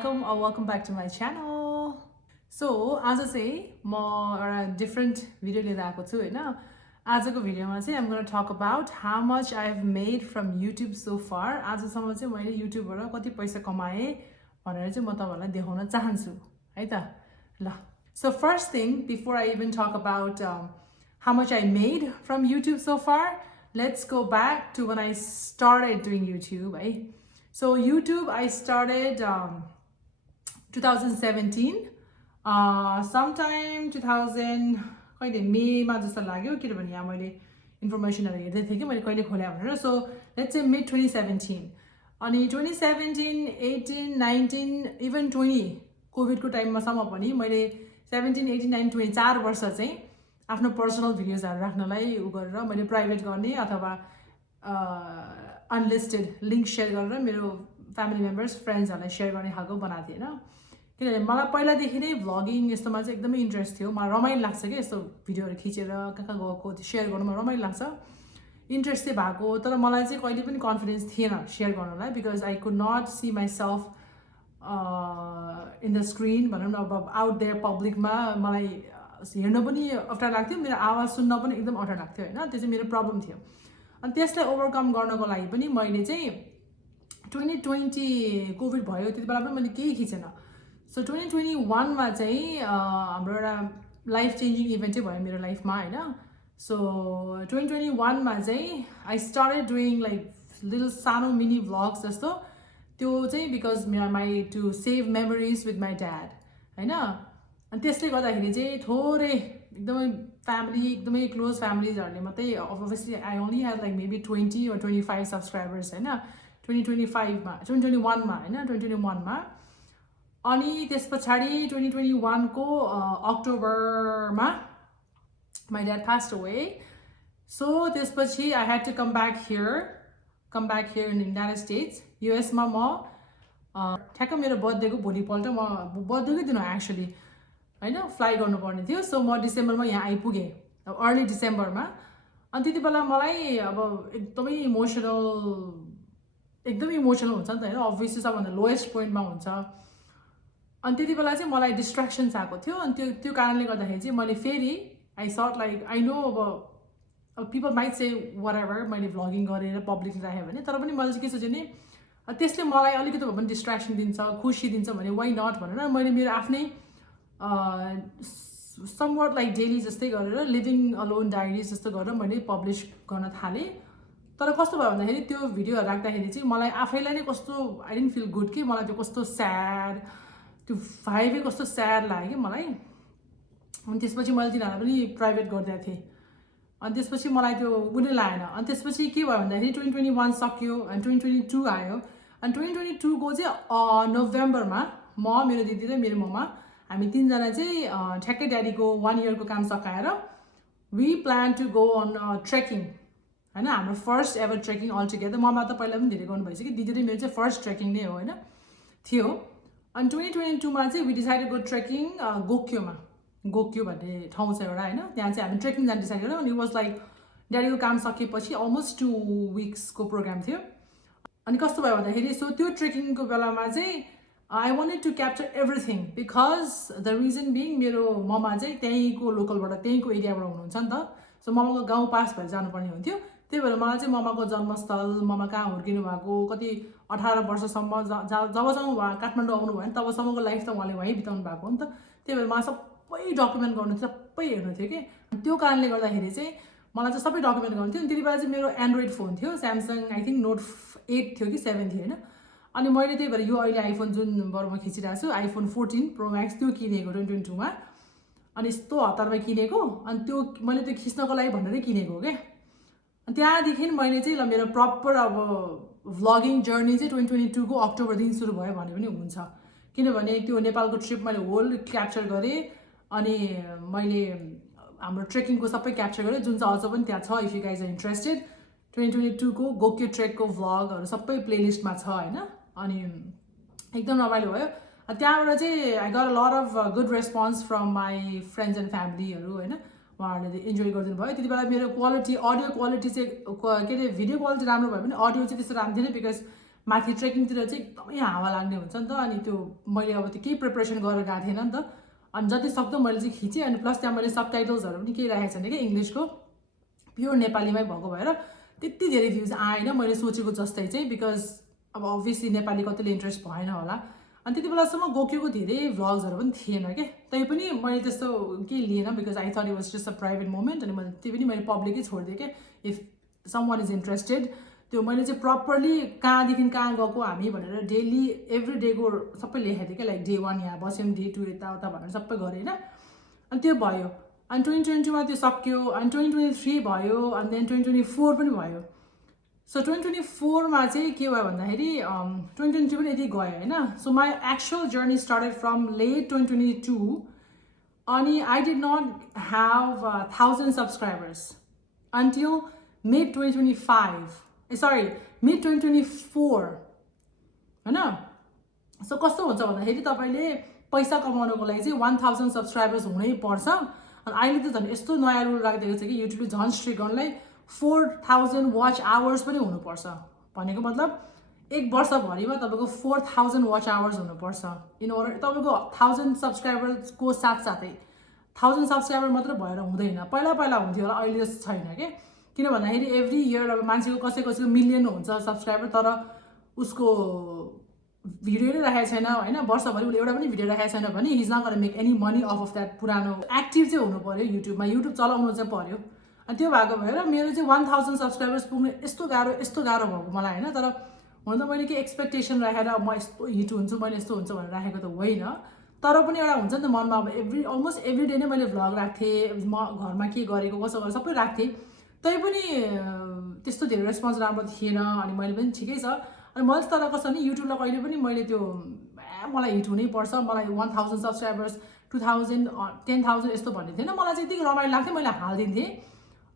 welcome back to my channel. So as I say, more different video लिएर आएको छु हैन. आजको भिडियोमा चाहिँ I'm going to talk about how much I've made from YouTube so far. आजसम्म चाहिँ मैले YouTube बाट कति पैसा कमाए भनेर चाहिँ म तपाईहरुलाई देखाउन चाहन्छु है त. ल. So first thing, before I even talk about how much I made from YouTube so far, let's go back to when I started doing YouTube, right? So YouTube, I started 2017, sometime 2000 कहिले मेमा जस्तो लाग्यो किनभने यहाँ मैले इन्फर्मेसनहरु हेर्दै थिएँ कि मैले कहिले खोले भनेर. So let's say mid 2017 अनि 2017 18 19 even 20 कोभिड को टाइममा सम्म पनि मैले 17 18 19 20 4 वर्ष चाहिँ आफ्नो पर्सनल भिडियोजहरु राख्नलाई उ गरेर मैले प्राइभेट गर्ने अथवा अनलिस्टेड लिंक शेयर गरेर मेरो फ्यामिली मेम्बर्स फ्रेन्ड्सहरुलाई शेयर गर्ने खालको बनाएको थिएँ हैन. किनभने मलाई पहिलादेखि नै भ्लगिङ यस्तोमा चाहिँ एकदमै इन्ट्रेस्ट थियो. मलाई रमाइलो लाग्छ के यस्तो भिडियोहरु खिचेर कहाँ गएको शेयर गर्नुमा रमाइलो लाग्छ. इन्ट्रेस्ट चाहिँ भएको तर मलाई चाहिँ कहिले पनि कन्फिडेन्स थिएन शेयर गर्नलाई because I could not see myself in the screen भनौं न. अब आउट देयर पब्लिकमा मलाई हेर्न पनि अप्ठ्यारो लाग्थ्यो, मेरो आवाज सुन्न पनि एकदम अप्ठ्यारो लाग्थ्यो हैन. त्यो चाहिँ मेरो प्रब्लम थियो. अनि त्यसलाई ओभरकम गर्नको लागि पनि मैले चाहिँ 2020 कोभिड भयो त्यति बेला पनि मैले केही खिचेन. सो 2021 मा चाहिँ हाम्रो एउटा लाइफ चेन्जिङ इभेन्ट चाहिँ भयो मेरो लाइफमा हैन. सो 2021 मा चाहिँ I started doing like little सानो मिनी भ्लग्स जस्तो. त्यो चाहिँ because my to save memories with my dad हैन. अनि त्यसले गर्दाखेरि चाहिँ थोरै एकदमै फ्यामिली एकदमै क्लोज फ्यामिलीजहरुले मात्रै obviously I only had like maybe 20 or 25 subscribers हैन 2021 मा हैन 2021 मा. अनि त्यसपछि 2021 को अक्टोबरमा my dad passed away. So त्यसपछि I had to come back here in the United States, US मा म ठ्याक्क मेरो बर्थडेको भोलिपल्ट म बर्थडेकै दिन एक्चुअली हैन फ्लाइ गर्नुपर्ने थियो. सो म डिसेम्बरमा यहाँ आइपुगे अर्ली डिसेम्बरमा. अनि त्यति बेला मलाई अब एकदमै इमोसनल हुन्छ नि त हैन. अब्भियसली सबभन्दा लोएस्ट पोइन्टमा हुन्छ. अनि त्यति बेला चाहिँ मलाई डिस्ट्र्याक्सन्स आएको थियो. अनि त्यो कारणले गर्दाखेरि चाहिँ मैले फेरि I thought like I know अब पिपल माइट से व्हाटएभर मैले भ्लगिङ गरेर पब्लिकली राखेँ भने तर पनि मैले चाहिँ के सोचेँ नि त्यसले मलाई अलिकति भए पनि डिस्ट्र्याक्सन दिन्छ, खुसी दिन्छ भने वाइ नट भनेर मैले मेरो आफ्नै समवट लाइक डेली जस्तै गरेर लिभिङ अलोन डायरीज जस्तो गरेर मैले पब्लिस गर्न थालेँ. तर कस्तो भयो भन्दाखेरि त्यो भिडियोहरु राख्दाखेरि चाहिँ मलाई आफैलाई नै कस्तो आई डिडन्ट फिल गुड कि मलाई त्यो कस्तो स्याड त्यो भाइबै कस्तो स्याड लाग्यो कि मलाई. अनि त्यसपछि मैले तिनीहरूलाई पनि प्राइभेट गरिदिएको थिएँ. अनि त्यसपछि मलाई त्यो कुनै लागेन. अनि त्यसपछि के भयो भन्दाखेरि 2021 सक्यो अनि 2022 आयो. अनि 2022 को चाहिँ नोभेम्बरमा म मेरो दिदी र मेरो मम्मा हामी तीनजना चाहिँ ठ्याक्कै ड्याडीको 1 इयरको काम सकाएर we plan to go on trekking हैन. हाम्रो first ever trekking all together. ममा त पहिला पनि धेरै गर्नु भइसक्यो, दिदी र मेरो चाहिँ फर्स्ट ट्रेकिङ नै हो हैन थियो. अनि 2022 मा चाहिँ we decided go trekking Gokyo भन्ने ठाउँ छ एउटा हैन. त्यहाँ चाहिँ हामी ट्रेकिङ जान डिसाइड गर्यौँ. अनि इट वाज लाइक ड्याडीको काम सकेपछि अलमोस्ट 2 विक्सको प्रोग्राम थियो. अनि कस्तो भयो भन्दाखेरि सो त्यो ट्रेकिङको बेलामा चाहिँ I wanted to capture everything because the reason being मेरो ममा चाहिँ त्यहीँको लोकलबाट त्यहीँको एरियाबाट हुनुहुन्छ नि त. सो ममाको गाउँ पास भएर जानुपर्ने हुन्थ्यो. त्यही भएर मलाई चाहिँ ममाको जन्मस्थल, ममा कहाँ हुर्किनु भएको, कति 18 वर्षसम्म जबसम्म उहाँ काठमाडौँ आउनु भयो नि तबसम्मको लाइफ त उहाँले वहीँ बिताउनु भएको हो नि त. त्यही भएर मलाई सबै डकुमेन्ट गर्नु थियो, सबै हेर्नु थियो कि. त्यो कारणले गर्दाखेरि चाहिँ मलाई चाहिँ सबै डकुमेन्ट गर्नु थियो. त्यति बेला चाहिँ मेरो एन्ड्रोइड फोन थियो, स्यामसङ आई थिङ्क नोट 8 थियो कि 7 थियो हैन. अनि मैले त्यही भएर यो अहिले आइफोन जुन बरमा खिचिरहेको छु आइफोन 14 प्रो म्याक्स त्यो किनेको 2022 मा. अनि यस्तो हतारमा किनेको. अनि त्यो मैले त्यो खिच्नको लागि भनेरै किनेको हो क्या. अनि त्यहाँदेखि मैले चाहिँ ल मेरो प्रपर अब भ्लगिङ जर्नी चाहिँ 2022 को अक्टोबरदेखि सुरु भयो भने पनि हुन्छ. किनभने त्यो नेपालको ट्रिप मैले होल क्याप्चर गरेँ. अनि मैले हाम्रो ट्रेकिङको सबै क्याप्चर गरेँ जुन चाहिँ अझ पनि त्यहाँ छ. If you guys are interested 2022 को गोक्यो ट्रेकको भ्लगहरू सबै प्लेलिस्टमा छ हैन. अनि एकदम रमाइलो भयो. त्यहाँबाट चाहिँ I got a lot of good response from my friends and फ्यामिलीहरू हैन. उहाँहरूले इन्जोय गरिदिनु भयो. त्यति बेला मेरो क्वालिटी अडियो क्वालिटी चाहिँ के अरे भिडियो क्वालिटी राम्रो भयो भने अडियो चाहिँ त्यस्तो राम्रो थिएन बिकज माथि ट्रेकिङतिर चाहिँ एकदमै हावा लाग्ने हुन्छ नि त अनि त्यो मैले अब त्यो केही प्रिपरेसन गरेर गएको थिएन नि त अनि जति सक्दो मैले चाहिँ खिचेँ अनि प्लस त्यहाँ मैले सबटाइटल्सहरू पनि केही राखेको छैन क्या इङ्ग्लिसको प्योर नेपालीमै भएको भएर त्यति धेरै भ्युज आएन मैले सोचेको जस्तै चाहिँ बिकज अब अभियसली नेपाली कतिले इन्ट्रेस्ट भएन होला अनि त्यति बेलासम्म गोकियोको धेरै भ्लग्सहरू पनि थिएन क्या तै पनि मैले त्यस्तो केही लिएन because I thought it was just a private moment अनि मैले त्यो पनि मैले पब्लिकै छोडिदिएँ क्या if someone is interested त्यो मैले चाहिँ प्रपरली कहाँदेखि कहाँ गएको हामी भनेर डेली एभ्री डेको सबै लेखेको थिएँ क्या लाइक डे 1 यहाँ बस्यौँ डे 2 यताउता भनेर सबै गरेँ होइन अनि त्यो भयो अनि 2022मा त्यो सक्यो अनि 2023 भयो अनि देन 2024 पनि भयो सो 2024मा चाहिँ के भयो भन्दाखेरि 2022 पनि यति गयो होइन so my actual journey started from late 2022 अनि I did not have 1000 subscribers until mid 2025 sorry mid 2024 होइन सो कस्तो हुन्छ भन्दाखेरि तपाईँले पैसा कमाउनको लागि चाहिँ 1000 सब्सक्राइबर्स हुनै पर्छ अनि अहिले त झन् यस्तो नयाँ रुल राखिदिएको छ कि युट्युबले झन् स्ट्रिक्ट गर्नलाई 4000 वाच आवर्स पनि हुनुपर्छ भनेको मतलब एक वर्षभरिमा तपाईँको 4000 वाच आवर्स हुनुपर्छ इन अर्डर तपाईँको 1000 सब्सक्राइबर्सको साथसाथै 1000 सब्सक्राइबर मात्र भएर हुँदैन पहिला पहिला हुन्थ्यो होला अहिले जस्तो छैन कि किन भन्दाखेरि एभ्री इयर अब मान्छेको कसैको मिलियन हुन्छ सब्सक्राइबर तर उसको भिडियो नै राखेको छैन होइन वर्षभरि उसले एउटा पनि भिडियो राखेको छैन भने he's not gonna make any money off that पुरानो एक्टिभ चाहिँ हुनु पऱ्यो युट्युबमा युट्युब चलाउनु चाहिँ पऱ्यो अनि त्यो भएको भएर मेरो चाहिँ 1000 सब्सक्राइबर्स पुग्नु यस्तो गाह्रो भएको मलाई होइन तर हुन त मैले के एक्सपेक्टेसन राखेर म यस्तो हिट हुन्छु मैले यस्तो हुन्छ भनेर राखेको त होइन तर पनि एउटा हुन्छ नि त मनमा अब अलमोस्ट एभ्री डे नै मैले भ्लग राख्थेँ म घरमा के गरेको कसो गरेको सबै राख्थेँ तै पनि त्यस्तो धेरै रेस्पोन्स राम्रो थिएन अनि मैले पनि ठिकै छ अनि मैले तर कस्तो नि युट्युबलाई कहिले पनि मैले त्यो मलाई हिट हुनै पर्छ मलाई 1000 सब्सक्राइबर्स 2000 10,000 यस्तो भन्ने थिएन मलाई चाहिँ यतिकै रमाइलो लाग्थ्यो मैले हालिदिन्थेँ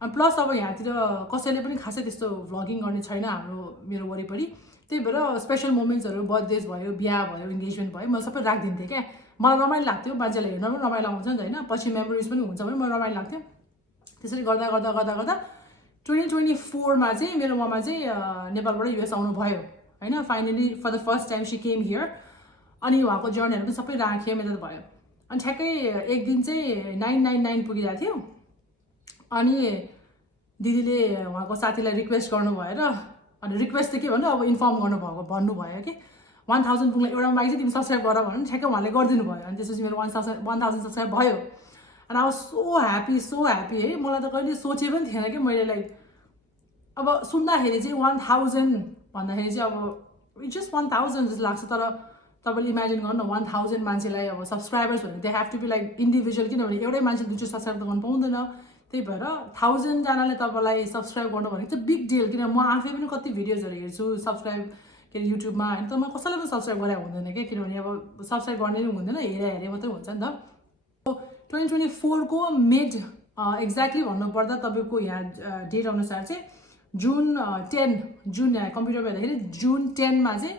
अनि प्लस अब यहाँतिर कसैले पनि खासै त्यस्तो भ्लगिङ गर्ने छैन हाम्रो मेरो वरिपरि त्यही भएर स्पेसल मोमेन्ट्सहरू बर्थडेज भयो बिहा भयो इन्गेजमेन्ट भयो मैले सबै राखिदिन्थेँ क्या मलाई रमाइलो लाग्थ्यो मान्छेलाई हेर्न पनि रमाइलो आउँछ नि त होइन पछि मेमोरिज पनि हुन्छ भने मलाई रमाइलो लाग्थ्यो त्यसरी गर्दा गर्दा गर्दा गर्दा 2024मा चाहिँ मेरो ममा चाहिँ नेपालबाट युएस आउनु भयो होइन finally for the first time she came here अनि उहाँको जर्नीहरू पनि सबै राख्यो मेरो भयो अनि ठ्याक्कै एक दिन चाहिँ 999 पुगिरहेको थियो अनि दिदीले उहाँको साथीलाई रिक्वेस्ट गर्नु भएर अनि रिक्वेस्ट चाहिँ के भन्नु अब इन्फर्म गर्नुभएको भन्नुभयो कि 1000 पुग्ला एउटा माग चाहिँ तिमी सब्सक्राइब गर भने ठ्याक्कै उहाँले गरिदिनु भयो अनि त्यसपछि मेरो 1000 सब्सक्राइब भयो अनि आई वाज सो ह्याप्पी है मलाई त कहिले सोचे पनि थिएन कि मैले लाइक अब सुन्दाखेरि चाहिँ 1000 भन्दाखेरि चाहिँ अब जस्ट 1000 जस्तो लाग्छ तर तपाईँले इमेजिन गर्नु न 1000 मान्छेलाई अब सब्सक्राइबर्स भने they have to be like individual किनभने एउटै मान्छे दुईचोटि सब्सक्राइब त गर्नु पाउँदैन त्यही भएर 1000 जनाले तपाईँलाई सब्सक्राइब गर्नु भनेको चाहिँ बिग डिल किन म आफै पनि कति भिडियोजहरू हेर्छु सब्सक्राइब के अरे युट्युबमा होइन तर म कसैलाई पनि सब्सक्राइब गरेर हुँदैन क्या किनभने अब सब्सक्राइब गर्ने पनि हुँदैन हेरे मात्रै हुन्छ नि त 2024को मिड एक्ज्याक्टली भन्नुपर्दा तपाईँको यहाँ डेट अनुसार चाहिँ जुन 10 यहाँ कम्प्युटरमा हेर्दाखेरि जुन 10मा चाहिँ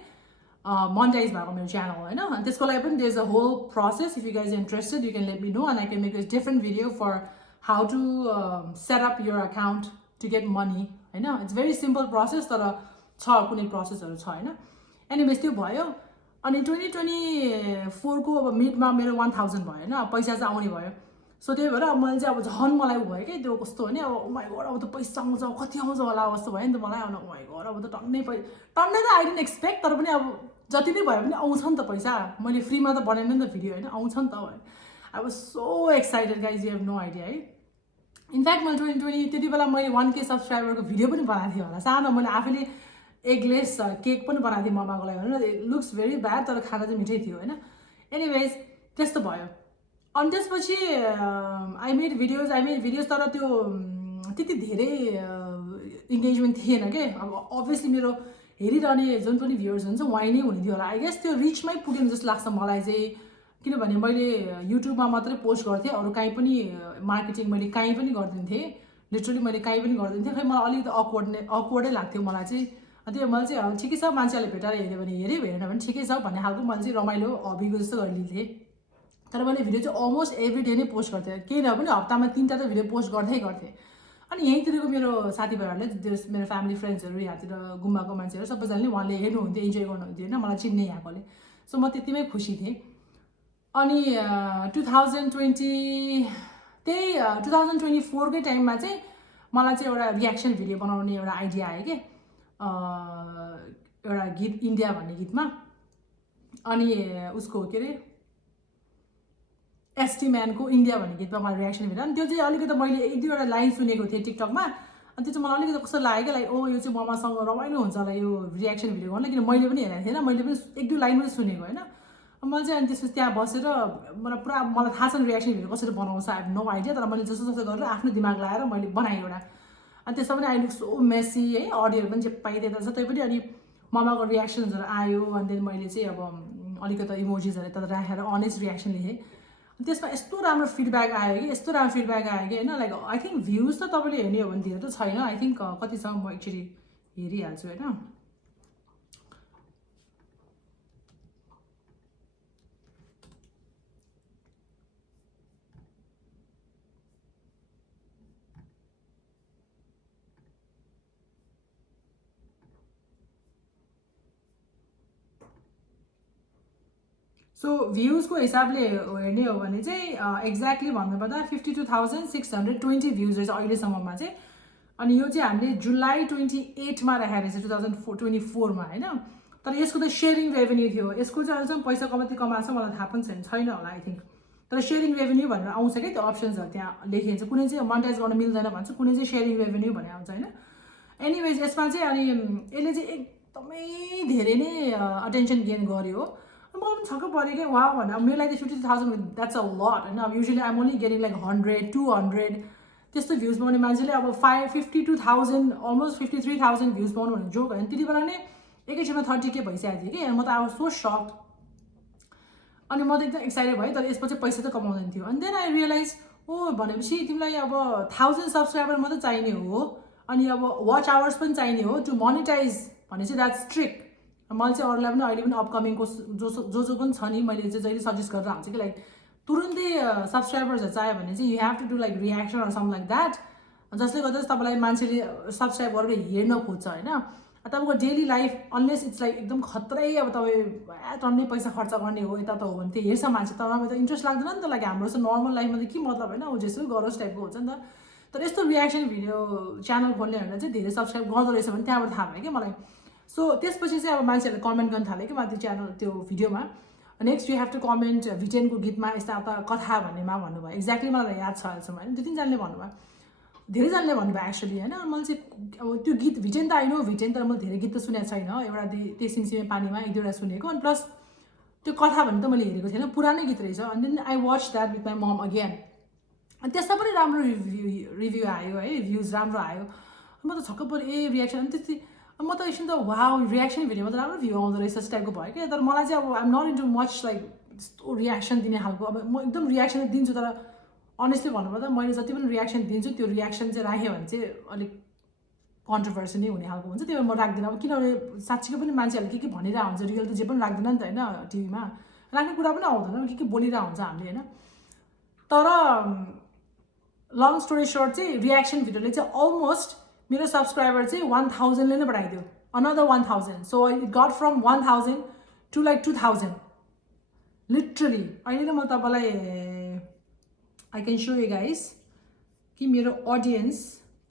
मोनेटाइज भएको मेरो च्यानल होइन अनि त्यसको लागि पनि there is a whole process if you guys interested you can let me know and I can make this different video for how to set up your account to get money होइन it's very simple process तर छ कुनै प्रोसेसहरू छ होइन anyways त्यो भयो अनि 2024को अब मिडमा मेरो 1000 भयो होइन पैसा चाहिँ आउने भयो सो त्यही भएर अब मैले चाहिँ अब झन् मलाई भयो कि त्यो कस्तो भने अब माइ गड अब त पैसा आउँछ कति आउँछ होला जस्तो भयो नि त मलाई अब माइ गड अब त टन्नै त आई डिडन्ट एक्सपेक्ट तर पनि अब जति नै भयो भने आउँछ नि त पैसा मैले फ्रीमा त बनाएन नि त भिडियो होइन आउँछ नि त I was so excited guys you have no idea है इनफ्याक्ट मैले 2020 त्यति बेला मैले 1K सब्सक्राइबरको भिडियो पनि बनाएको थिएँ होला सानो मैले आफैले एगलेस केक पनि बनाएको थिएँ मम्माको लागि होइन इट लुक्स भेरी ब्याड तर खाना चाहिँ मिठै थियो होइन एनिवेज त्यस्तो भयो अनि त्यसपछि आई मेड भिडियोज तर त्यो त्यति धेरै इन्गेजमेन्ट थिएन कि अब अभियसली मेरो हेरिरहने जुन पनि भ्युवर्स हुन्छ उहाँ नै हुने थियो होला आई गेस त्यो रिचमै पुगेन जस्तो लाग्छ मलाई चाहिँ किनभने मैले युट्युबमा मात्रै पोस्ट गर्थेँ अरू कहीँ पनि मार्केटिङ मैले कहीँ पनि गरिदिन्थेँ लिटरली मैले कहीँ पनि गरिदिन्थेँ खै मलाई अलिकति अक्वर्डै लाग्थ्यो मलाई चाहिँ अनि त्यो मैले चाहिँ ठिकै छ मान्छेले भेटाएर हेऱ्यो भने हेऱ्यो हेरेन भने ठिकै छ भन्ने खालको मैले चाहिँ रमाइलो हबीको जस्तो गरिलिन्थेँ तर मैले भिडियो चाहिँ अलमोस्ट एभ्री डे नै पोस्ट गर्थेँ केही नभए पनि हप्तामा 3टा त भिडियो पोस्ट गर्दै गर्थेँ अनि यहीँतिरको मेरो साथीभाइहरूले मेरो फ्यामिली फ्रेन्ड्सहरू यहाँतिर गुम्बाको मान्छेहरू सबैजनाले उहाँले हेर्नुहुन्थ्यो इन्जोय गर्नुहुन्थ्यो होइन मलाई चिन्ने यहाँकोले सो म त्यतिमै खुसी थिएँ अनि 2020 त्यही 2024कै टाइममा चाहिँ मलाई चाहिँ एउटा रियाक्सन भिडियो बनाउने एउटा आइडिया आयो कि एउटा गीत इन्डिया भन्ने गीतमा अनि उसको के अरे एसटी म्यानको इन्डिया भन्ने गीतमा मलाई रियाक्सन भिडियो अनि त्यो चाहिँ अलिकति मैले एक दुईवटा लाइन सुनेको थिएँ टिकटकमा अनि त्यो चाहिँ मलाई अलिकति कस्तो लाग्यो कि लाइक ओ यो चाहिँ ममासँग रमाइलो हुन्छ होला यो रियाक्सन भिडियो गर्नु किन मैले पनि हेरेको थिएन मैले पनि एक दुई लाइन पनि सुनेको होइन मैले चाहिँ अनि त्यसपछि त्यहाँ बसेर मलाई पुरा मलाई थाहा छैन रियाक्सन भिडियो कसरी बनाउँछ आई हेभ नो आइडिया तर मैले जस्तो जस्तो गरेर आफ्नो दिमाग लगाएर मैले बनाएँ एउटा अनि त्यसमा पनि आई लुक सो मेसी है अडियोहरू पनि जे पाइदिएको छ त्यही पनि अनि ममाको रियाक्सन्सहरू आयो अनि त्यहाँदेखि मैले चाहिँ अब अलिकति इमोजिजहरू त राखेर अनेस्ट रियाक्सन लेखेँ त्यसमा यस्तो राम्रो फिडब्याक आयो कि यस्तो राम्रो फिडब्याक आयो कि होइन लाइक आई थिङ्क भ्युज त तपाईँले हेर्ने हो भने धेरै त छैन आई थिङ्क कति छ म एक्चुली हेरिहाल्छु होइन सो भ्युजको हिसाबले हेर्ने हो भने चाहिँ एक्ज्याक्टली भन्नुपर्दा 52,620 भ्युज रहेछ अहिलेसम्ममा चाहिँ अनि यो चाहिँ हामीले जुलाई 28मा राखेको रहेछ 2024मा होइन तर यसको त सेयरिङ रेभेन्यू थियो यसको चाहिँ अहिलेसम्म पैसा कति कमाएको छ मलाई थाहा पनि छैन होला आई थिङ्क तर सेयरिङ रेभेन्यू भनेर आउँछ कि त्यो अप्सन्सहरू त्यहाँ लेखिन्छ कुनै चाहिँ मोनिटाइज गर्न मिल्दैन भन्छ कुनै चाहिँ सेयरिङ रेभेन्यू भनेर आउँछ होइन एनिवेज यसमा चाहिँ अनि यसले चाहिँ एकदमै धेरै नै अटेन्सन गेन गर्यो हो मलाई पनि छक्क पऱ्यो कि वहाँ भने अब मेरो लागि त 50,000 द्याट्स अ लट होइन अब usually I'm only getting like 100 200 त्यस्तो भ्युज पाउने मान्छेले अब 52,000 अलमोस्ट 53,000 भ्युज पाउनु भने जोक होइन त्यति बेला नै एकैछिनमा 30K भइसकेको थियो कि म त अब सो सक अनि म त एकदम एक्साइटेड भएँ तर यसपछि पैसा त कमाउँदैन थियो अनि देन आई रियलाइज ओ भनेपछि तिमीलाई अब 1000 सब्सक्राइबर मात्रै चाहिने हो अनि अब वाच आवर्स पनि चाहिने हो टु मोनिटाइज भनेपछि द्याट्स ट्रिक मैले चाहिँ अरूलाई पनि अहिले पनि अपकमिङको जो पनि छ नि मैले चाहिँ जहिले सजेस्ट गरेर आउँछु कि लाइक तुरुन्तै सब्सक्राइबर्सहरू चाहियो भने चाहिँ you have to do like reaction or some like that जसले गर्दा चाहिँ तपाईँलाई मान्छेले सब्सक्राइब गरेर हेर्न खोज्छ होइन तपाईँको daily life unless it's like एकदम खत्रै अब तपाईँ टन्नै पैसा खर्च गर्ने हो यता त हो भने त्यो हेर्छ मान्छे तर अब त इन्ट्रेस्ट लाग्दैन नि त लाइक हाम्रो चाहिँ नर्मल लाइफमा त के मतलब होइन ऊ जेसो गरोस् टाइपको हुन्छ नि त तर यस्तो रियाक्सन भिडियो च्यानल खोल्नेहरूलाई चाहिँ धेरै सब्सक्राइब गर्दो रहेछ भने त्यहाँबाट थाहा भयो कि मलाई सो त्यसपछि चाहिँ अब मान्छेहरूले कमेन्ट गर्न थाल्यो कि म त्यो च्यानल त्यो भिडियोमा next you have to comment भिटेनको गीतमा यस्ता कथा भन्नेमा भन्नुभयो एक्ज्याक्टली मलाई याद छ अहिलेसम्म होइन 2-3जनाले भन्नुभयो धेरैजनाले भन्नुभयो एक्चुली होइन मैले चाहिँ अब त्यो गीत भिटेन त आइनो भिटेन तर मैले धेरै गीत त सुनेको छैन एउटा त्यो सिमसिमे पानीमा एक दुईवटा सुनेको अनि प्लस त्यो कथा भन्ने त मैले हेरेको थिएन पुरानै गीत रहेछ अनि then I watch that with my mum again अनि त्यसमा पनि राम्रो रिभ्यू आयो है भ्युज राम्रो आयो म त छक्क पऱ्यो ए रियाक्सन अनि त्यस्तै म त एकछिन त वाउ रियाक्सन भिडियोमा त राम्रो भ्यू आउँदो रहेछ जस्तो टाइपको भयो क्या तर मलाई चाहिँ अब I'm not into much like यस्तो रियाक्सन दिने खालको अब म एकदम रियाक्सन दिन्छु तर अनेस्टली भन्नुपर्दा मैले जति पनि रियाक्सन दिन्छु त्यो रियाक्सन चाहिँ राख्यो भने चाहिँ अलिक कन्ट्रोभर्सी नै हुने खालको हुन्छ त्यही भएर म राख्दिनँ अब किनभने साँच्चीको पनि मान्छेहरूले के भनिरहेको हुन्छ रियल त जे पनि राख्दैन नि त होइन टिभीमा राख्ने कुरा पनि आउँदैन के बोलिरहेको हुन्छ हामीले होइन तर लङ स्टोरी सर्ट चाहिँ रियाक्सन भिडियोले चाहिँ अलमोस्ट मेरो सब्सक्राइबर चाहिँ 1000ले नै बढाइदियो another 1000 so it got from 1000 to like 2000 literally अहिले त म तपाईँलाई I can show you guys कि मेरो अडियन्स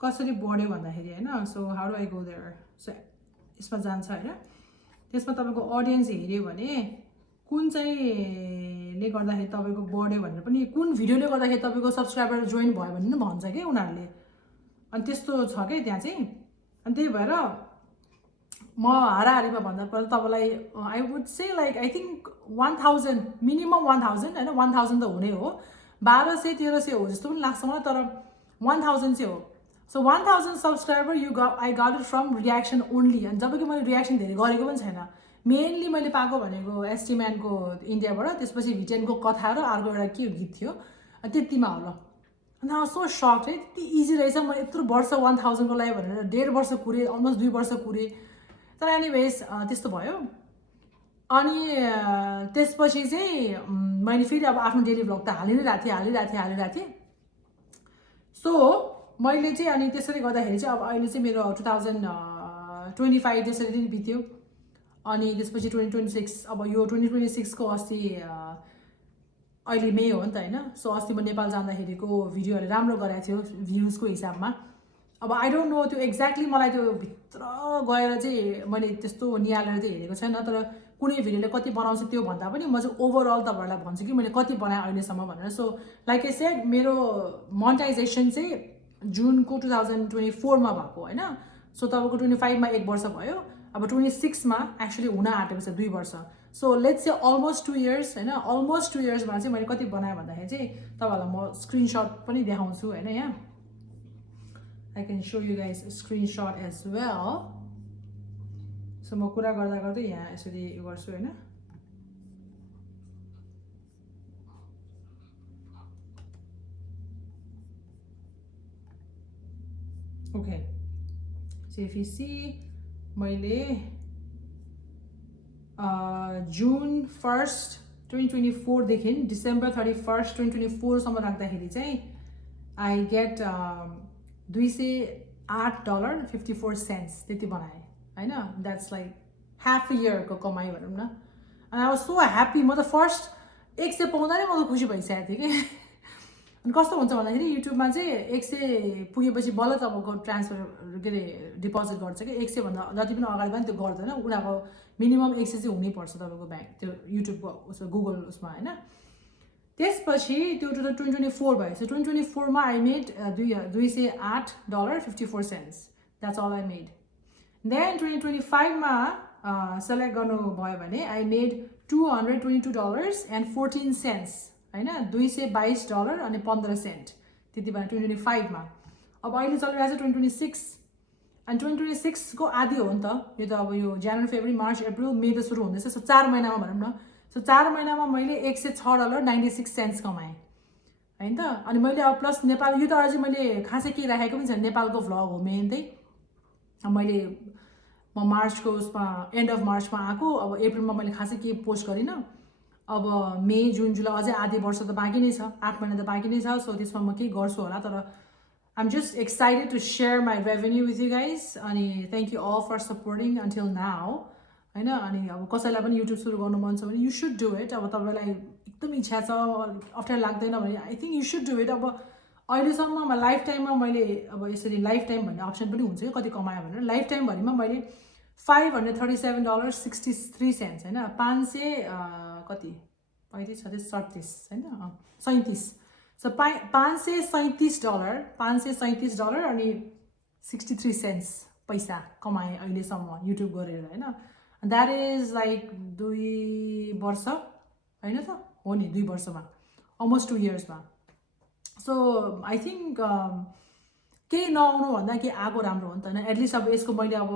कसरी बढ्यो भन्दाखेरि होइन so how do I go there so यसमा जान्छ होइन त्यसमा तपाईँको अडियन्स हेऱ्यो भने कुन चाहिँले गर्दाखेरि तपाईँको बढ्यो भनेर पनि कुन भिडियोले गर्दाखेरि तपाईँको सब्सक्राइबर जोइन भयो भने पनि भन्छ कि उनीहरूले अनि त्यस्तो छ क्या त्यहाँ चाहिँ अनि त्यही भएर म हाराहारीमा भन्दा पर्दा तपाईँलाई I would say like I think 1000 minimum 1000 होइन 1000 त हुने हो 1200-1300 हो जस्तो पनि लाग्छ मलाई तर 1000 चाहिँ हो so 1000 subscriber I got it from reaction only अनि जब कि मैले रियाक्सन धेरै गरेको पनि छैन मेनली मैले पाएको भनेको एसटी म्यानको इन्डियाबाट त्यसपछि भिटेनको कथा र अर्को एउटा के गीत थियो त्यतिमा होला अनि सो सक है त्यति इजी रहेछ म यत्रो वर्ष 1000को लागि भनेर 1.5 वर्ष कुरेँ अलमोस्ट 2 वर्ष कुरेँ तर एनिवेज त्यस्तो भयो अनि त्यसपछि चाहिँ मैले फेरि अब आफ्नो डेली भ्लग त हालिरहेको थिएँ सो मैले चाहिँ अनि त्यसरी गर्दाखेरि चाहिँ अब अहिले चाहिँ मेरो 2025 त्यसरी नै बित्यो अनि त्यसपछि 2026 अब यो 2026 को अस्ति अहिले मे हो नि त हैन सो अस्ति म नेपाल जाँदाखेरिको भिडियोहरु राम्रो गराएको थियो भ्युजको हिसाबमा अब आई डोन्ट नो त्यो एक्ज्याक्टली मलाई त्यो भित्र गएर चाहिँ मैले त्यस्तो निहालेर चाहिँ हेरेको छैन तर कुनै भिडियोले कति बनाउँछ त्यो भन्दा पनि म चाहिँ ओभरअल तपाईहरुलाई भन्छु कि मैले कति बनाए अहिलेसम्म भनेर सो लाइक आई सेड मेरो मोनेटाइजेसन चाहिँ जुनको 2024 मा भएको हैन सो तपाईको 25 मा 1 वर्ष भयो अब 26 मा एक्चुअली हुन आँटेको छ 2 वर्ष so let's say almost 2 years हैन अलमोस्ट 2 इयर्स मा चाहिँ मैले कति बनाए भन्दाखेरि चाहिँ तपाईहरुलाई म स्क्रिनशट पनि देखाउँछु हैन यहाँ I can show you guys a screenshot as well. So म कुरा गर्दा गर्दै यहाँ यसरी गर्छु हैन Okay. So if you see मैले June 1st 2024 देखि December 31st 2024 सम्म राख्दाखेरि चाहिँ I get $208.54 त्यति बनाए हैन that's like half a year को कमाइ भनौं न and I was so happy म त फर्स्ट 100 पाउँदा नै म त खुसी भइसकेको थिएँ के अनि कस्तो हुन्छ भन्दाखेरि युट्युबमा चाहिँ 100 पुगेपछि बल्ल तपाईको ट्रान्सफर के रे डिपोजिट गर्छ के 100 भन्दा जति पनि अगाडि पनि त्यो गर्दैन उनीहरुको मिनिमम 100 चाहिँ हुनै पर्छ तपाईको ब्याङ्क त्यो युट्युबको उसमा गुगल उसमा हैन त्यसपछि त्यो 2024 भयो सो 2024 मा I made $208.54 that's all I made then 2025 मा सेलेक्ट गर्नु भयो भने आई मेड $222.14 हैन $222 अनि 15 सेन्ट त्यति बेला 2025 मा अब अहिले चलिरहेको छ 2026 and 2026 को आधी हो नि त यो त अब यो जनवरी फेब्रुअरी मार्च अप्रिल मे त सुरु हुँदैछ सो 4 महिनामा भनौं न सो 4 महिनामा मैले $106.96 कमाएँ हैन त अनि मैले अब प्लस नेपाल यो त अझै मैले खासै के राखेको पनि छैन नेपालको भ्लग हो मेन चाहिँ मैले म मार्चको उसमा एन्ड अफ मार्चमा आको अब अप्रिलमा मैले खासै के पोस्ट गरिन अब मे जुन जुलाई अझै आधी वर्ष त बाँकी नै छ 8 महिना त बाँकी नै छ सो त्यसमा म के गर्छु होला तर I'm just excited to share my revenue with you guys अनि thank you all for supporting until now हैन अनि अब कसैलाई पनि युट्युब सुरु गर्नु मन छ भने you should do it अब तपाईलाई एकदम इच्छा छ अप्ठ्यारो लाग्दैन भने I think you should do it अब अहिलेसम्म लाइफ टाइममा मैले अब यसरी लाइफ टाइम भन्ने अप्सन पनि हुन्छ कति कमाए भनेर लाइफ टाइम भरिमा मैले $537.63 हैन 500 कति 35 36 हैन 37 सो $537 अनि 63 सेन्ट्स पैसा कमाए अहिलेसम्म युट्युब गरेर हैन that is like 2 वर्ष हैन त हो नि 2 वर्षमा almost 2 years मा so I think के नआउनु भन्दा के आगो राम्रो हो नि त हैन एटलिस्ट अब यसको मैले अब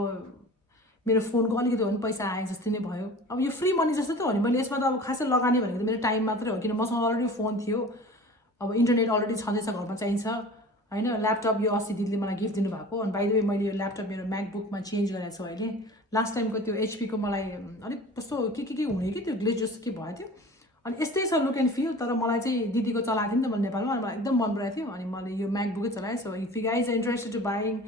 मेरो फोनको अलिकति हो नि पैसा आए जस्तै नै भयो अब यो फ्री मनी जस्तो त हो नि मैले यसमा त अब खासै लगानी भनेको त मेरो टाइम मात्रै हो किन मसँग अलरेडी फोन थियो अब इन्टरनेट अलरेडी छँदैछ घरमा चाहिन्छ हैन ल्यापटप यो 80 दिदीले मलाई गिफ्ट दिनु भएको अनि बाइ द वे मैले यो ल्यापटप मेरो म्याकबुकमा चेन्ज गरेको छु अहिले लास्ट टाइमको त्यो HP को मलाई अलिक कस्तो के हुने कि त्यो ग्लिच जस्तो के भयो थियो अनि यस्तै छ लुक एन्ड फिल तर मलाई चाहिँ दिदीको चलाएको थिएँ नि त मैले नेपालमा अनि मलाई एकदम मन परेको थियो अनि मैले यो म्याकबुकै चलाएँ so if you guys are interested to buying a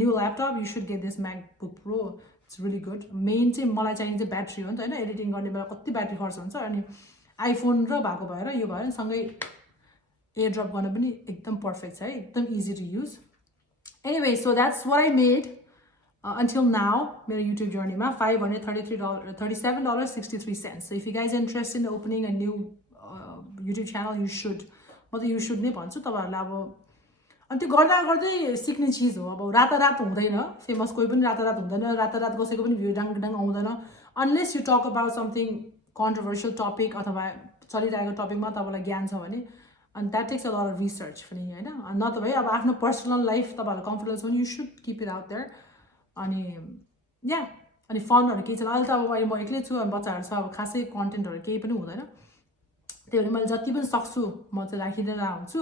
new laptop you should get this MacBook Pro it's really good man चाहिँ मलाई चाहिन्छ ब्याट्री हो नि त हैन एडिटिङ गर्ने बेला कति ब्याट्री खर्च हुन्छ अनि आइफोन र भएको भएर यो भएर सँगै एयरड्रप गर्न पनि एकदम पर्फेक्ट छ है एकदम easy to use anyway so that's what I made until now मेरो YouTube journey मा $537.63 so if you guys are interested in opening a new YouTube channel you should म त you should नै भन्छु तपाईहरुले अब अनि त्यो गर्दा गर्दै सिक्ने चीज हो अब रातारात हुँदैन फेमस कोही पनि रातारात हुँदैन रातारात कसैको पनि भ्यू डाङ आउँदैन unless you talk about something controversial topic अथवा चलिरहेको टपिकमा तपाईलाई ज्ञान छ भने and that takes a lot of research पनि हैन न त भए अब आफ्नो पर्सनल लाइफ तपाईहरुले कन्फिडेन्स हो you should keep it out there अनि या अनि फनहरु के छ अहिले त अब म एक्लै छु अनि बच्चाहरु छ अब खासै कन्टेन्टहरु केही पनि हुँदैन त्यही भएर मैले जति पनि सक्छु म चाहिँ राखिदिएर हुन्छु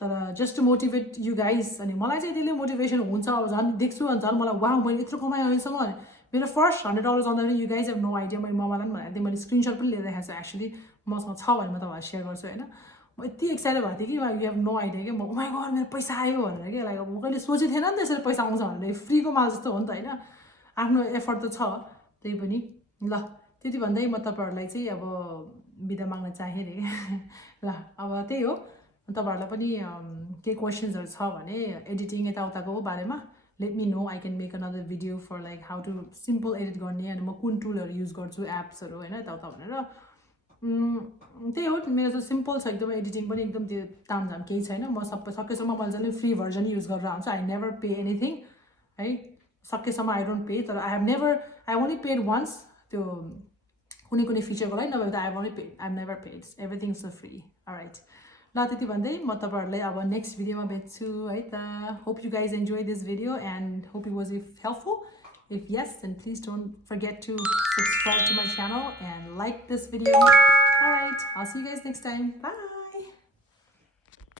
तर just to motivate you guys अनि मलाई चाहिँ त्यसले मोटिभेसन हुन्छ अब झन् देख्छु अनि झन् मलाई वाउ मैले यत्रो कमाएँ अहिलेसम्म मेरो फर्स्ट $100 आउँदाखेरि you guys have no idea मैले ममालाई पनि भनेको थिएँ मैले स्क्रिनसट पनि लिएर राखेको छु एक्चुअली मसँग छ भने म तपाईँलाई सेयर गर्छु हैन म यति एक्साइटेड भएको थिएँ कि यु हेभ नो आइडिया कि म माइ गड मेरो पैसा आयो भनेर क्या लाइक म कहिले सोचेको थिएन नि त यसरी पैसा आउँछ भनेर फ्रीको माल जस्तो हो नि त होइन आफ्नो एफर्ट त छ त्यही पनि ल त्यति भन्दै म तपाईँहरूलाई चाहिँ अब बिदा माग्न चाहेँ रे ल अब त्यही हो तपाईँहरूलाई पनि केही क्वेसन्सहरू छ भने एडिटिङ यताउताको बारेमा let me know I can make another video for like how to simple edit गर्ने अनि म कुन टुलहरू युज गर्छु एप्सहरू होइन यताउता भनेर त्यही हो मेरो चाहिँ सिम्पल छ एकदमै एडिटिङ पनि एकदम त्यो तामझाम केही छैन म सकेसम्म मैले झन् फ्री भर्जन युज गरेर आउँछु आई नेभर पे एनिथिङ है सकेसम्म आई डोन्ट पे तर आई ओन्ली पेड वान्स त्यो कुनै कुनै फिचरको लागि नभए त I only pay I never paid everything is free right ल त्यति भन्दै म तपाईँहरूलाई अब नेक्स्ट भिडियोमा भेट्छु है त hope you guys enjoy this video and hope you was if helpful if yes then please don't forget to subscribe to my channel and like this video. All right, I'll see you guys next time. Bye.